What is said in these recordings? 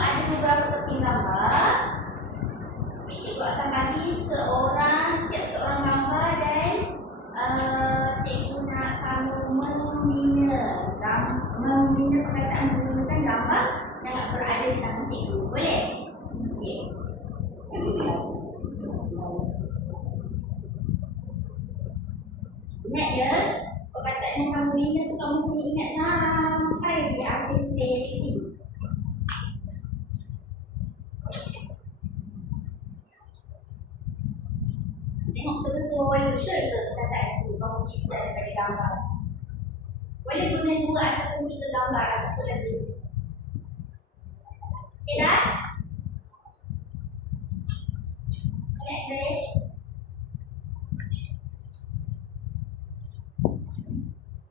ada beberapa keping gambar. Cikgu akan bagi setiap seorang gambar dan cikgu nak kamu membina perkataan menggunakan gambar yang berada di tangan cikgu. Boleh? Okey. Ingat ya, perkataan yang kamu bina tu kamu kena ingat sampai di akhir sesi. Tengok betul-betul ke perkataan itu kamu cipta daripada gambar. Boleh guna 2 ataupun 3 gambar ataupun lebih. Okey dah? Next.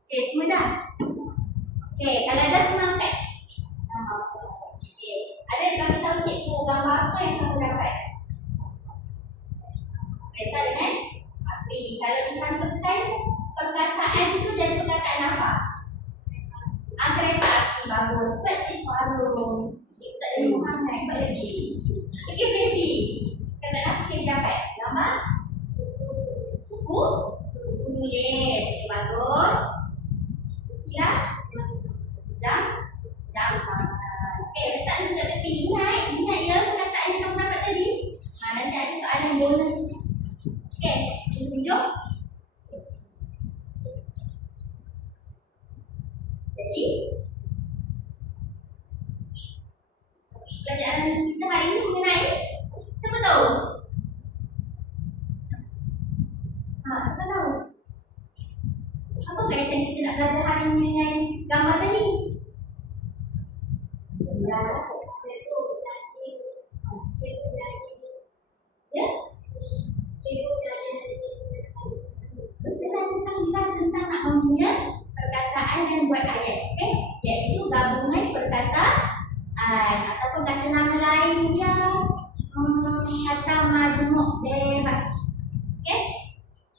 Okey, semua dah? Okey, kalau dah senang kan? Okey, ada bagi tahu cikgu gambar apa yang kamu dapat? Kaitan dengan api. Kalau dicantumkan perkataan itu jadi perkataan apa? Kereta api. Bagus. Persis suara. Kita tak ada sangat. Apa lagi? Okey, baby. Kata apa kita dapat? Gambar? Suku? Tulis. Okey, bagus. Sila? Jam? Okey, letak dulu kat tepi. Ingat ya perkataan yang kamu dapat tadi? Nanti ada soalan bonus. Okey, tunjuk. Jadi, pelajaran kita hari ini mengenai siapa tahu? Siapa tahu? Apa kaitan kita nak belajar hari ini dengan gambar tadi? Ya? Tentang nak membina perkataan dan buat ayat, okay? Iaitu gabungan perkataan ataupun kata nama lain dia kata majmuk bebas. Okay?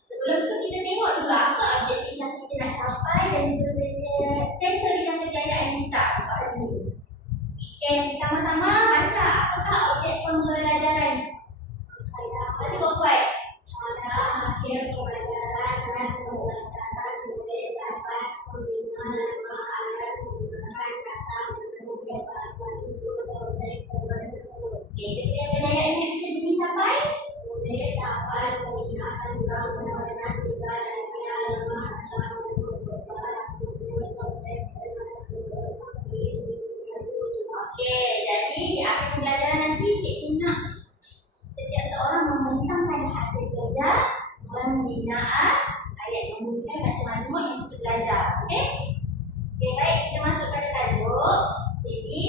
Sebelum tu kita tengok dulu apa objektif yang kita nak capai dan juga kriteria yang kejayaan kita. Soalan ni. Okay, sama-sama baca apakah objek pembelajaran. Baca buat-buat. Pada akhir pembelajaran dan pembelajaran boleh dapat pembinaan ayat menggunakan kata bebas kejayaan yang kita ingin capai boleh dapat pembinaan undang-undang 3 dan 5. Okey, jadi di akhir pembelajaran nanti cikgu nak setiap seorang membentangkan hasil kerja pembinaan ayat yang menggunakan kata majmuk yang kita belajar. Okey? Okey, baik, kita masuk pada tajuk. Jadi,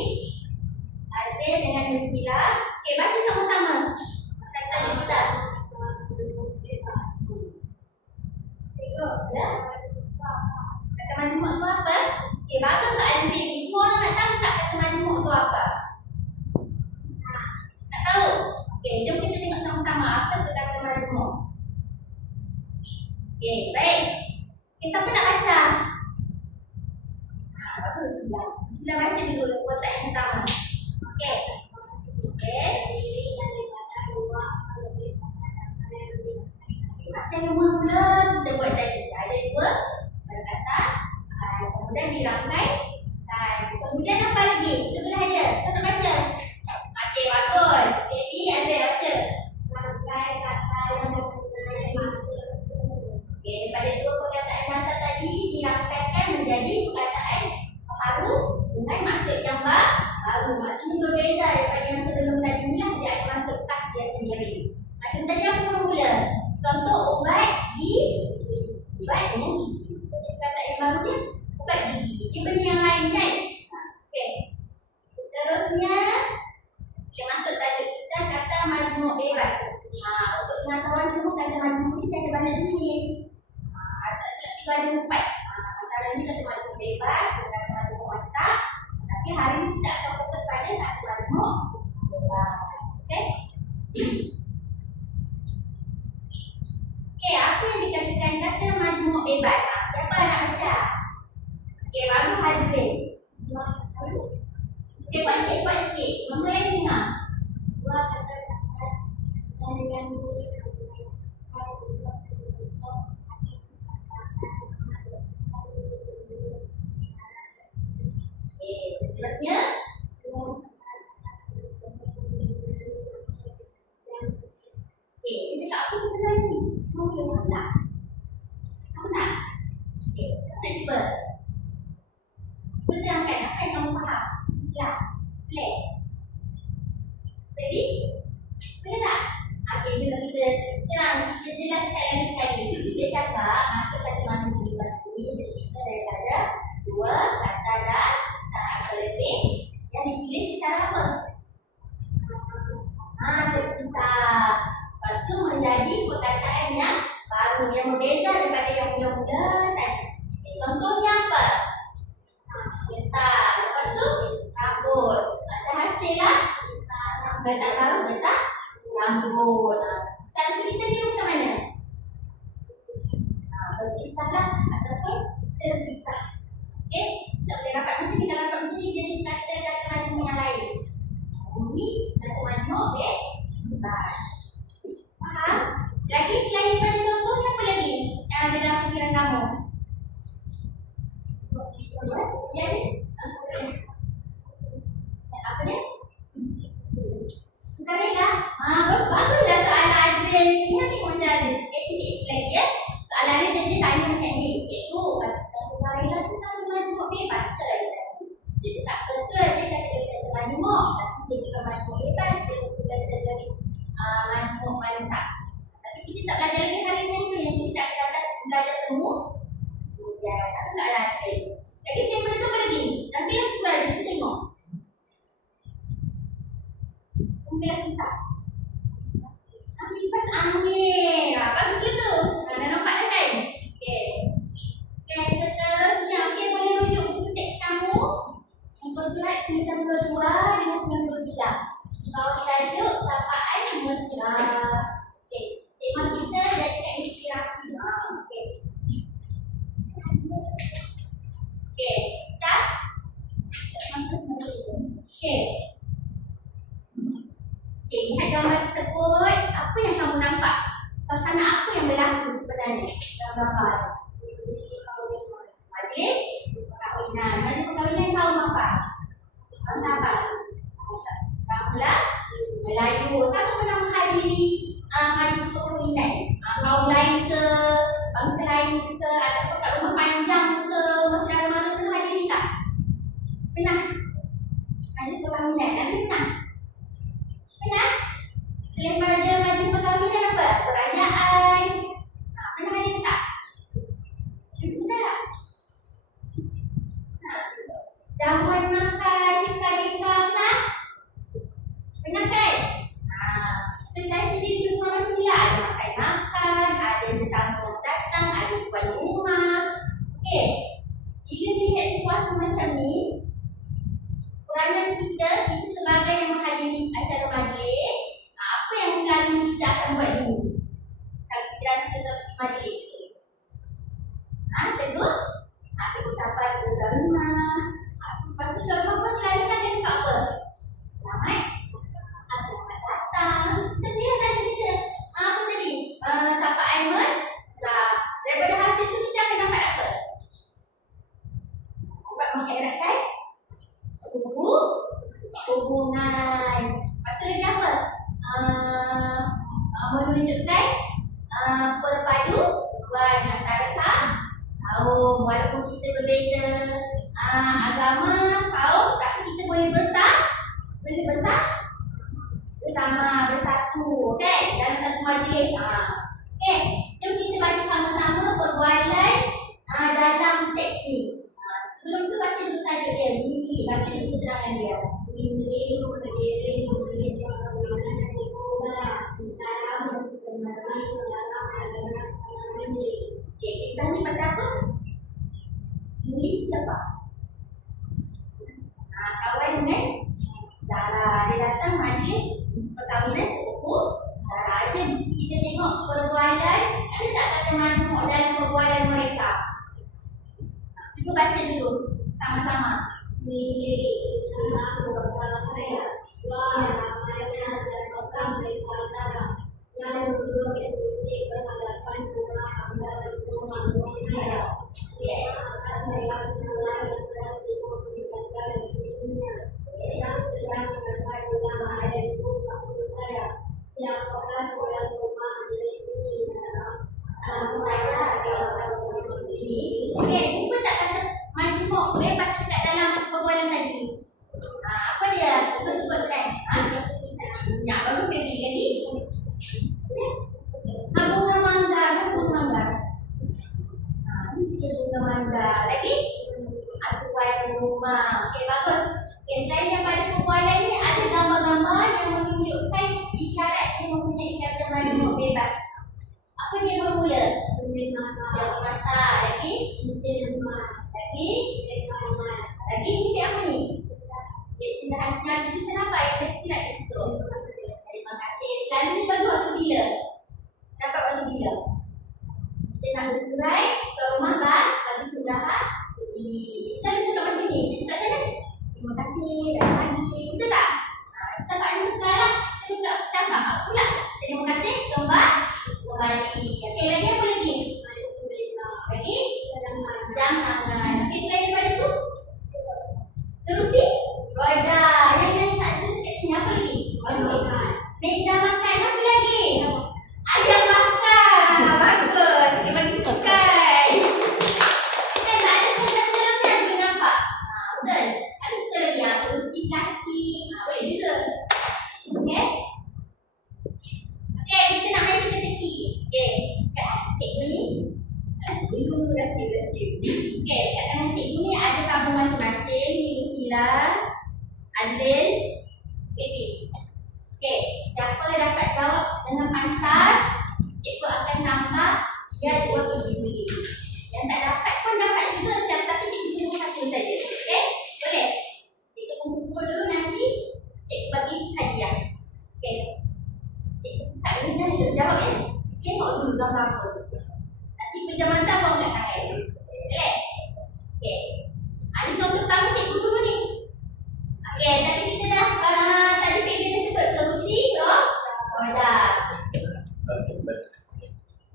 arti dengan bersila. Okey, baca sama-sama. Tajuk kita. Ya? Kata majmuk tu apa? Okey, bagus soalan baby. Semua orang nak tahu tak kata majmuk tu apa? Tak tahu? Okey, jom kita tengok sama-sama apa tu kata majmuk. Okey, baik. Okey, siapa nak baca? Bagus, Sila. Sila baca dulu kotak yang pertama. Okey. Okey. Baca yang mula-mula kita buat tadi. Ada 2 perkataan. Kemudian dirangkai. Kemudian apa lagi? Sebelah dia. Siapa nak baca? Okey, bagus. Baby ada baca. Rangkai kata yang masuk. Okey, daripada 2 perkataan dasar tadi dirangkaikan menjadi perkataan baru dengan maksud yang baru. Maksudnya berbeza daripada yang sebelum tadi ni lah. Dia ada masuk tas dia sendiri. Macam tadi apa mula? Contoh ubat gigi. Ubat dengan gigi. Perkataan yang baru dia ubat gigi. Dia benda yang lain kan? Okey. Seterusnya kita masuk tajuk kita kata majmuk bebas. Untuk pengetahuan semua kata majmuk ni ada banyak jenis. Tak silap cikgu ada 4. Antara ni kata majmuk bebas, kata majmuk watak. Tapi hari ni kita akan fokus pada kata majmuk bebas. Okey? Okey, apa yang dikatakan kata majmuk bebas? Siapa nak baca? Okey, baru hadirin. Okey, buat sikit, buat sikit. Mama lagi dengar. Dua kata kasar. Saya yang boleh okey, seterusnya. Okey, dia cakap apa sebenarnya ni? Kamu boleh faham tak? Kamu nak? Okey, kamu nak cuba? Cuba terangkan apa yang kamu faham. Siap. Boleh? Ready? Boleh tak? Okey, jom kita terang. Kita jelaskan lagi sekali. Dia cakap masuk kata mana di lepas ni tercipta daripada dua kata dan satu lebih yang ditulis secara apa? Terpisah. Lepas tu menjadi perkataan yang baru yang berbeza daripada yang mula-mula tadi. Okay, contohnya apa? Getah. Lepas tu rambut. Ada hasil lah. Getah baru getah rambut. Cara tulisan dia macam mana? Berpisah lah ataupun terpisah. Okey, tak boleh rapat macam ni. Kalau rapat macam ni jadi kata-kata majmuk yang lain. Ini kata majmuk bebas. Faham? Lagi selain daripada contohnya apa lagi yang ada dalam fikiran kamu? Ya ni? Apa dia? Sukarela. Baguslah soalan Adrian ni. Nanti macam aktiviti lagi ya. Soalan ni dia tanya macam ni. Cikgu, kata sukarela tu kata majmuk bebas ke lagi tadi? Dia cakap betul. Dia kata majmuk. Dia bukan majmuk bebas. Dia kata jadi majmuk mantap. Tapi kita tak belajar lagi hari ni tu. Yang kita akan belajar temu. Ya, apa soalan Adrian? Lagi selain benda tu apa lagi? Dan kelas sekolah kita tengok. Kelas kita. Kipas angin. Baguslah tu. Dah nampak dah kan? Okey. Okey, seterusnya. Okey, boleh rujuk buku teks kamu. Muka surat 92 dengan 93. Di bawah tajuk sapaan mesra. Okey. Tema kita jadikan inspirasi. Okey. Okey. Dah? Okey. Okey, lihat gambar tersebut. Apa yang kamu nampak? Suasana apa yang berlaku sebenarnya dalam gambar? Majlis perkahwinan. Majlis perkahwinan kaum apa? Kaum sahabat. Kaumlah Melayu. Siapa pernah menghadiri majlis perkahwinan? Kaum lain ke? Bangsa lain ke? Ataupun kat rumah panjang ke? Masyarakat mana pernah hadiri tak? Pernah? Majlis perkahwinan. Ada pernah? Pernah? Selain pada majlis perkahwinan apa? Perayaan. Pernah hadir tak? Pernah. Jamuan makan, suka-duka pernah? Pernah kan? So saya sendiri berkurang macam ni lah. Ada makan-makan, ada tetamu datang, ada tuan rumah. Okey. Jika melihat situasi macam ni, peranan kita sebagai yang menghadiri acara majlis, apa yang selalu kita akan buat dulu kalau kita datang ke majlis tu? Tegur? Tegur sahabat, tegur rumah. Lepas tu tuan rumah selalu kan dia cakap apa? Selamat datang. Macam dia nak cerita apa tadi? Sapaan mesra. Daripada hasil tu kita akan dapat apa? Dapat mengeratkan hubungan. Lepas tu lagi apa? Menunjukkan perpaduan antara kaum. Walaupun kita berbeza agama, kaum, tapi kita boleh bersama, bersatu. Okey, dalam satu majlis. Okey, jom kita baca sama-sama perbualan dalam teks ni. Sebelum tu baca dulu tajuk dia, mimpi. Baca dulu keterangan dia. Mimpi, okey, kisah ni pasal apa? Milih siapa? Kawan dengan Zara. Dia datang majlis perkahwinan sepupu Zara. Jom kita tengok perbualan. Ada tak kata majmuk dalam perbualan mereka? Cuba baca dulu sama-sama. Milik dalam keluarga saya. Wah, namanya semoga mereka datang. Yang kedua institusi berhadapan juga anda berhubungan saya. Yang akan saya mulai berhasil meninggalkan dunia. Yang sedang berkait dengan ada itu maksud saya. Yang akan pulang rumah dari ini adalah saya ada orang ini. Okey, cuba tak kata majmuk bebas dekat dalam perbualan tadi. Apa dia? Kita sebutkan. Nasi minyak baru baby lagi. Bunga mangga, bunga mangga. Ini dia bunga mangga. Lagi? Tuan rumah. Okey, bagus. Okey, selain daripada perbualan ni ada gambar-gambar yang menunjukkan isyarat dia mempunyai kata majmuk bebas. Apa dia bermula? Mata. Lagi? Lagi? Lagi ni apa ni? Cinta hati yang tulisan apa yang tersirat di situ? Terima kasih. Selalu ni bagi waktu bila? Dapat waktu bila? Kita nak bersurai ke rumah bagi curahan. Selalu cakap macam ni. Dia cakap macam mana? Terima kasih. Dah pagi. Betul tak? Cakap ni bersurai lah. Kita cakap apa pula? Terima kasih. Kembali. Okey, lagi apa lagi? Lagi? Jam tangan. Okey, selain daripada tu? Terusi? Roda. Yang tak terus kat sini apa lagi? Meja makan. Satu lagi. Ayam bakar. Bagus. Okey, bagi tukar. Kan tak ada satu dalamnya. Boleh nampak? Betul. Ada satu lagi. Terusi plastik. Boleh juga. Okey. Okey, kita nak main teka-teki. Okey. Kat cikgu ni. Rahsia. Okey, kat tangan cikgu ni ada tabung masing-masing. Lucila, Azril, Baby. Okey, siapa dapat jawab dengan pantas, cikgu akan tambah dia 2 biji buli. Yang tak dapat pun dapat juga, tapi cikgu cuma satu saja. Okey, boleh? Kita kumpul dulu nanti cikgu bagi hadiah. Okey. Cikgu tak ini dah jawab ya. Tengok dulu gambar apa. Nanti pejam mata kau angkat tangan. Boleh? Okey. Ada contoh pertama cikgu dulu ni. Okey, tapi kita dah tadi Baby dah sebut terusi, roda.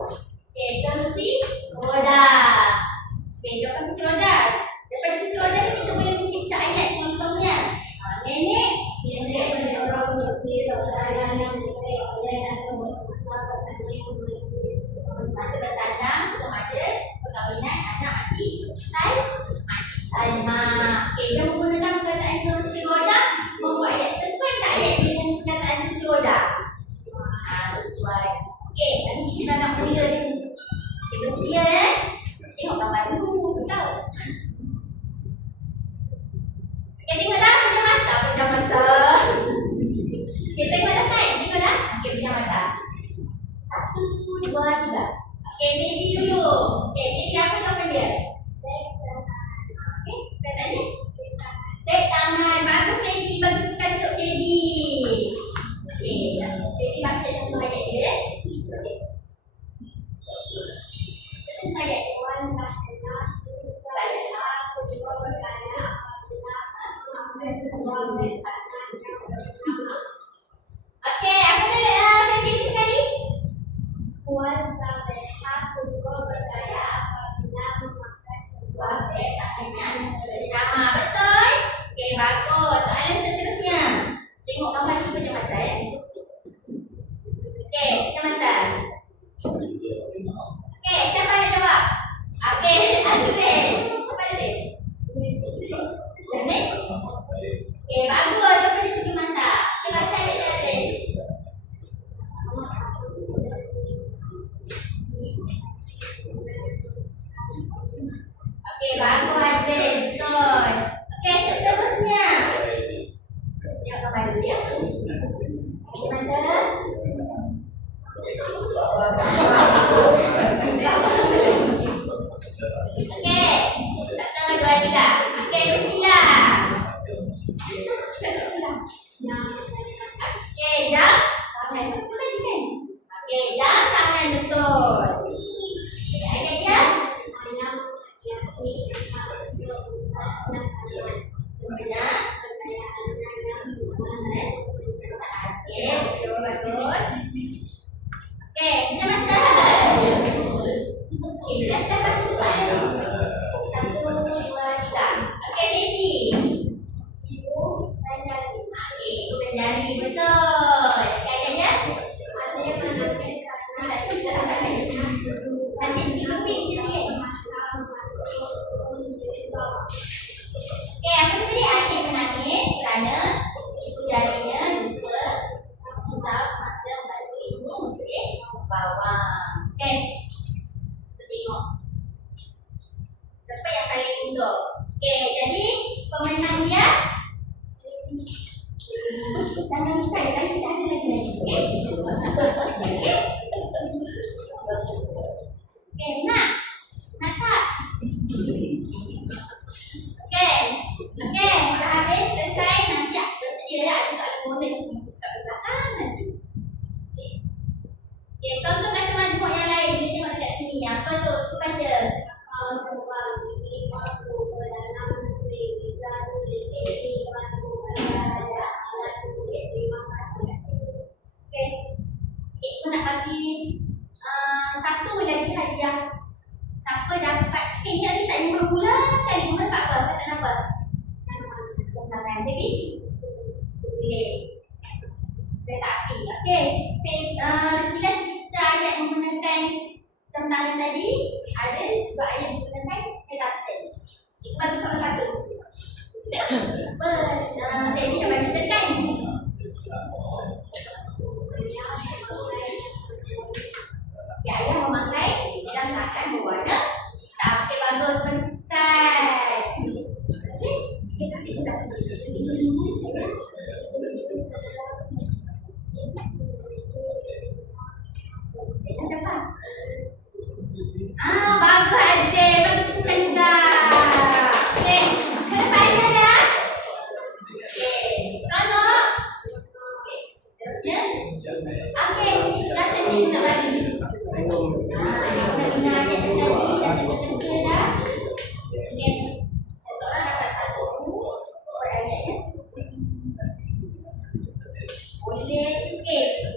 Okey, terusi, roda. Okey, jawapan terusi roda. Daripada terusi roda ni kita boleh mencipta ayat contohnya. Nenek mendorong terusi roda yang diberi oleh atau masa bertandang kepada perkahwinan anak makcik Salma. Okey, dia menggunakan perkataan terusi roda membuat ayat sesuai tak ayat dia dengan perkataan terusi roda? Sesuai. Okey, nanti kita dah nak mula ni. Okey, bersedia ya? Tengok gambar dulu, tahu? Okey, tengok dah pejam mata. Okey, tengok dah kan? Tengok dah? Okey, pejam mata. 1, 2, 3. Okey, Baby dulu. Okey, Baby apa jawapan dia? Okey, perkataan dia? Baik tangan. Bagus Baby. Bagi bukan untuk Baby. Okey, Baby baca contoh ayat dia. Okey. Contoh ayat dia. Aku juga bertanya apabila aku sampai sebuah okey, apa dia Baby sekali? Puan sampai aku juga bertanya apabila memakai sebuah beg tak hanya nama. Betul? Okey, bagus. Soalan seterusnya. Tengok gambar tu pejam mata ya. Okey, pejam mata. Okey, siapa nak jawab? Okey, Azril. Siapa Azril? Azril? Okey, bagus. Jawapan dia pejam mata. Okey, baca ayat dia Azril. Okey, bagus Azril. Betul. Okey, seterusnya. Tengok gambar dulu ya. Pejam mata. Okey, 1, 2, 3. Okey, Lucila. Okey, jam tangan. Satu lagi kan? Okey, jam tangan betul. Okey, ayat dia. Okey, apa tu tadi? Adik menangis kerana ibu jarinya lupa susah semasa membantu ibu menulis bawang. Okey, kita tengok siapa yang paling untung. Okey, jadi pemenang dia jangan risau, tadi kita ada lagi. Okey? Okey? Okey, nak tak? Okey, dah habis, selesai. Nanti aku bersedia ya, ada soalan bonus kat belakang nanti. Okey, contoh kata majmuk yang lain. Kita tengok dekat sini. Apa tu? Tu baca. Okey. Cikgu nak bagi satu lagi hadiah. Siapa dapat? Okey, ingat kita tak jumpa bulan sekali. Kamu dapat apa? Kata apa? Tangan. Baby? Boleh. Kereta api. Okey. Sila cerita ayat menggunakan jam tangan tadi. Ada juga ayat menggunakan kereta api. Cikgu bagi soalan satu. Baby dah bagi tekan. Ayah memakai jam tangan berwarna hitam. Okey, bagus, bentar. Bagus adik. Bagus bukan juga. Okey, kena balik dah. Okey, seronok. Okey, terusnya. Okey, itu dah cikgu nak bagi.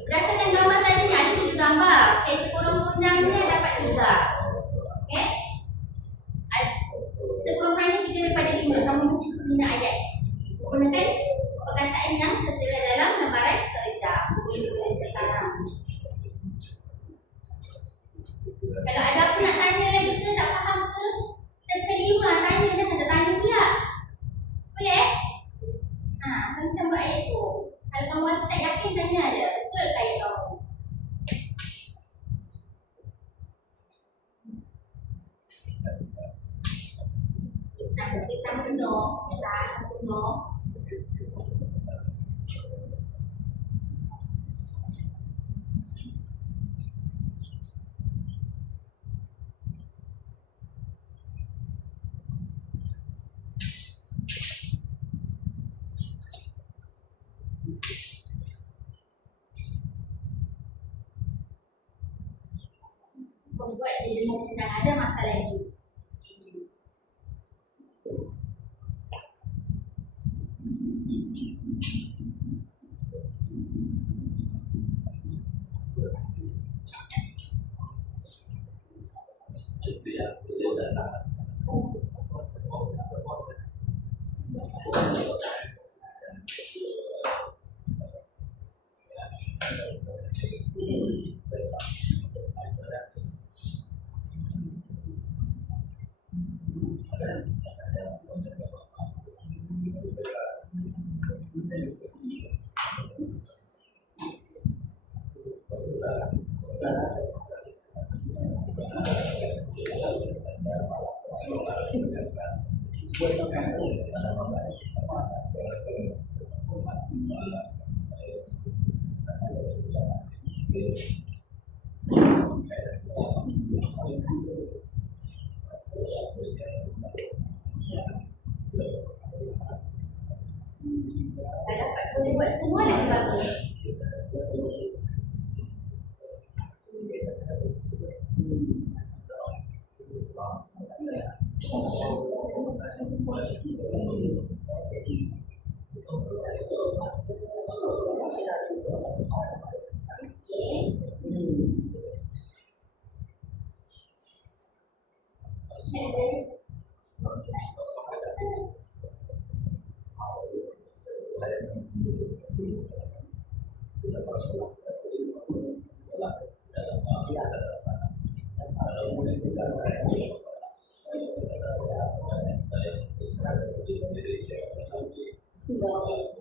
Berdasarkan gambar tadi ni ada 7 gambar. Okey, sekurang-kurangnya dapat 3. Okey. Sekurang-kurangnya 3 daripada 5. Kamu mesti guna ayat. Gunakan perkataan yang tertera dalam lembaran kerja. Boleh tulis sekarang. Kalau ada apa nak tanya lagi ke, tak faham ke, terkelima, tanya, jangan tak tanya pula. Boleh? Sama-sama buat ayat tu. Kalau kamu rasa tak yakin, tanya ada. Betul ke ayat kamu? Kita penuh. Kita penuh. Buat dia dan ada masalah lagi. Dapat boleh buat semua lagi bagus.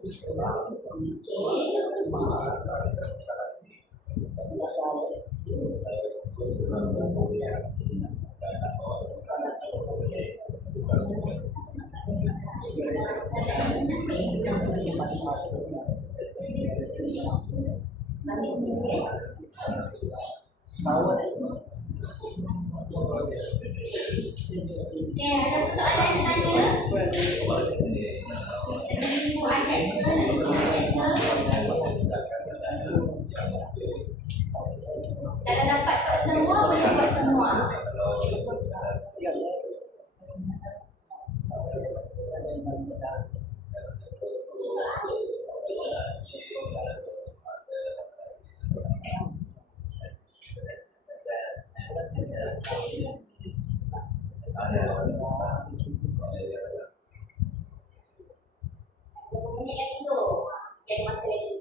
Ada persoalan ditanya? Buat ayat ke? Kalau dapat buat semua, boleh buat semua. Minit lagi tu. Yang masa lagi.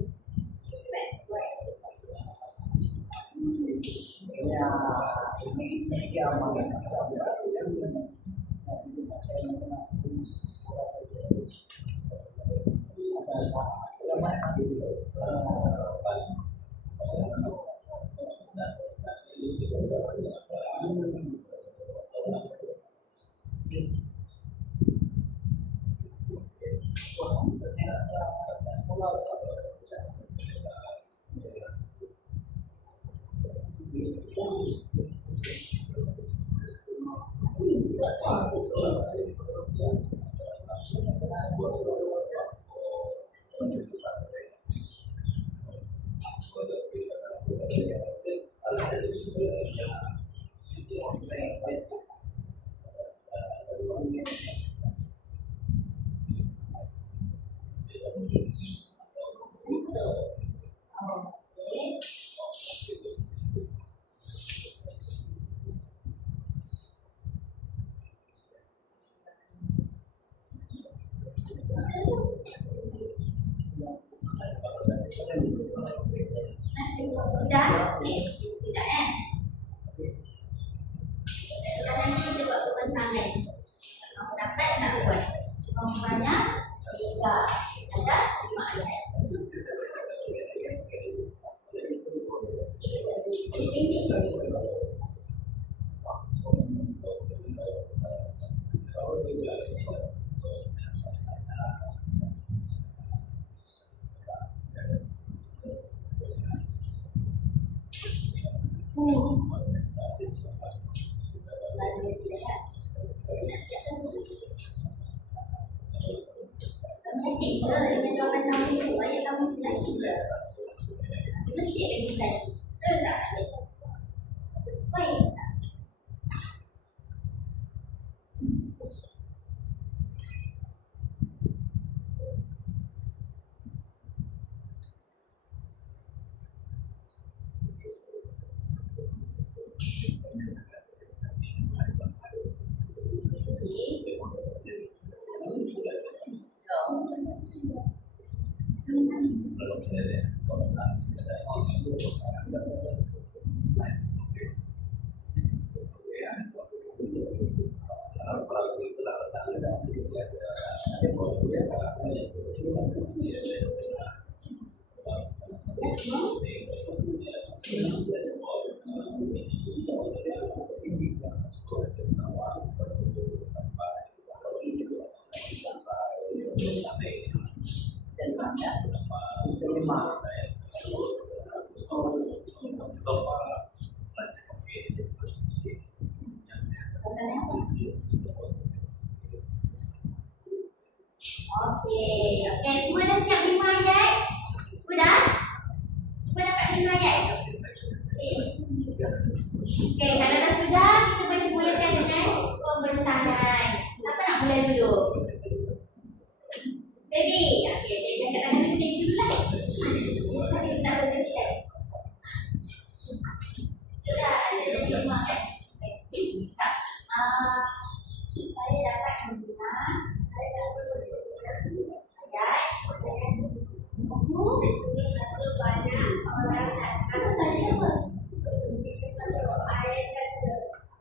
Dah? Sekejap kan? Sekarang ni kita buat pembentangan. Kalau dapat tak buat. Kalau banyak, 3. Ada 5 ayat. Ini tiga dengan jawapan kamu itu, ayat kamu tidak tiga. Kita cek lagi sekali. Betul tak? Sesuai tak? Okey, semua dah siap 5 ayat? Sudah? Semua dapat 5 ayat? Okey, kalau dah sudah, kita boleh mulakan dengan pembentangan. Siapa nak mula dulu? Baby. Okey, baby angkat tangan dulu, baby dulu lah. Tapi kita tak boleh start. Sudah, ada jadi 5 kan? Tak. Saya dapat menggunakan satu banyak orang kata tadi apa?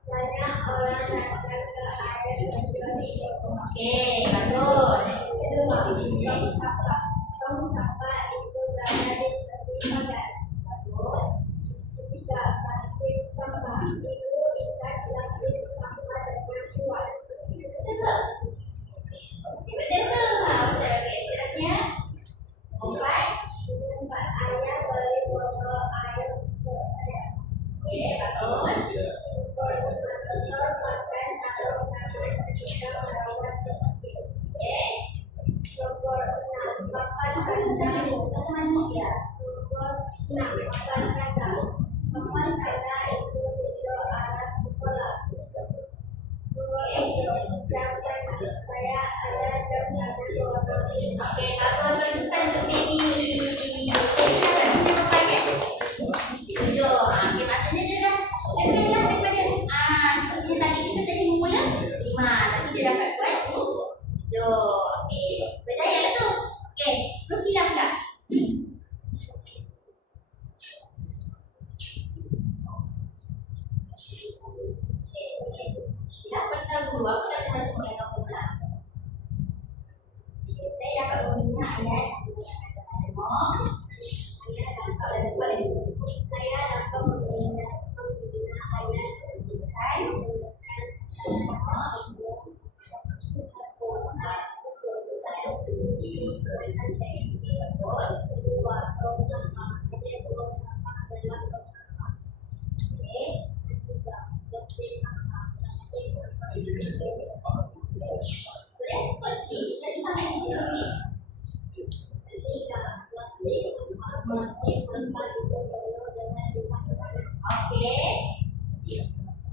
Banyak orang datang ke air terjun. Okey, bagus. Kedua, siapa? Kita merawat kesehatan. Okey. Nomor 6, papan tanda. Teman-teman ya. Nomor 6, papan tanda. Papan tanda itu video arah sekolah. Okey. Saya ada dan ada orang. Okey, bagus. Tunjukkan untuk baby. Baby dah pakai ya? Tujuh. Okey, maksudnya dia dah lebih lah daripada kita tadi memula 5, tapi dia dapat buat 7. Okey, berjaya lah tu. Okey, terus silam pula. Silam pasal dulu, aku tak tahu tengok yang apa pula. Saya dapat membina ayat yang ada tengok. Ayat dapat buat. Saya dapat membina ayat Okey.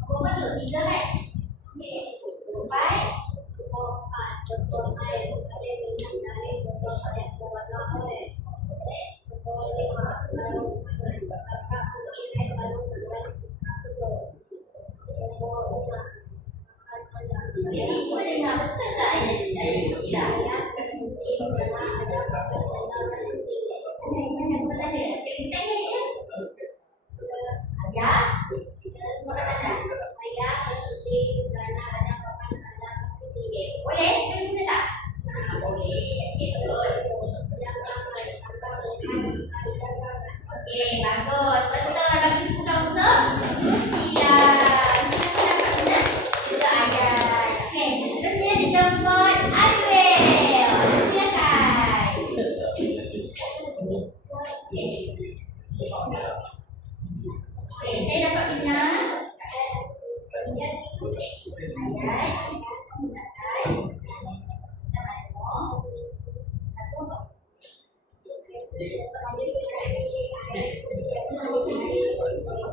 Berapa tu? 3 kan? Okey. Baik. Betul baik. Ada minyak dari betul baik. Betul baik. Boleh masuk dalam kakak boleh baru jadi semua dengar betul tak ayat istilah ya? Okey, bagus. Betul. Bagi buka untuk silam. Silam juga ayat. Okey, seterusnya dijemput Adrel. Silakan. Okey, saya dapat bina ayat.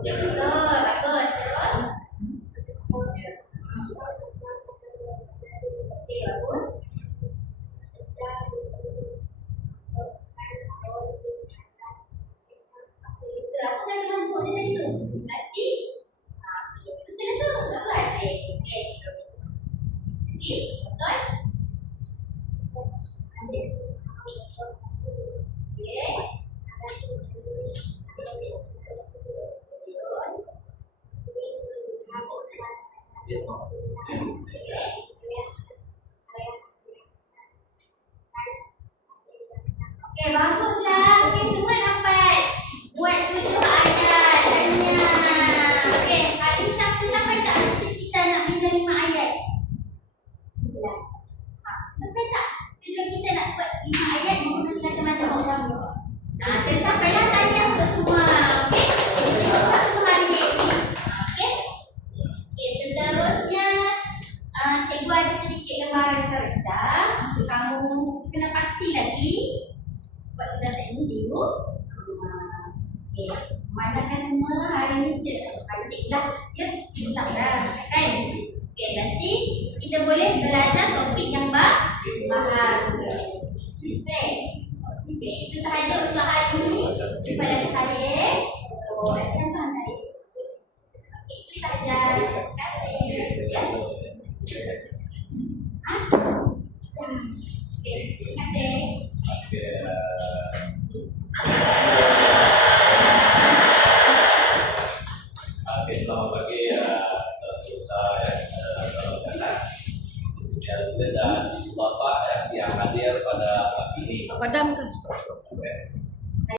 Ya, betul, bagus. Terus. Okey, bagus. Apa tadi yang sebut dia tadi tu? Plastik? Betul tu. Bagus hati. Okey. Okey, betul. Okey. Okey, baguslah. Okey, semua dapat buat 7 ayat. Tahniah. Okey, hari ni sampai tak kita nak bina 5 ayat? Sampai tak? Tujuan kita nak buat 5 ayat menggunakan teman-teman. Tersampailah tahniah untuk semua. Okey, kita buat semua hari ni. Okey. Okey, seterusnya cikgu ada sedikit lembaran kerja untuk kamu kena pasti lagi buat tugas ini dulu. Okey, memandangkan semua hari ni cik lah. Ya, silap dah kan. Okey, nanti kita boleh belajar topik yang baru. Okey. Okey, itu sahaja untuk hari ini. Jumpa lagi hari. So, nanti tadi. Okey, itu sahaja. Terima kasih. Ya. Okey, terima kasih. Selamat pagi Susah dan dan Bapak yang hadir pada pagi ini. Padam ke?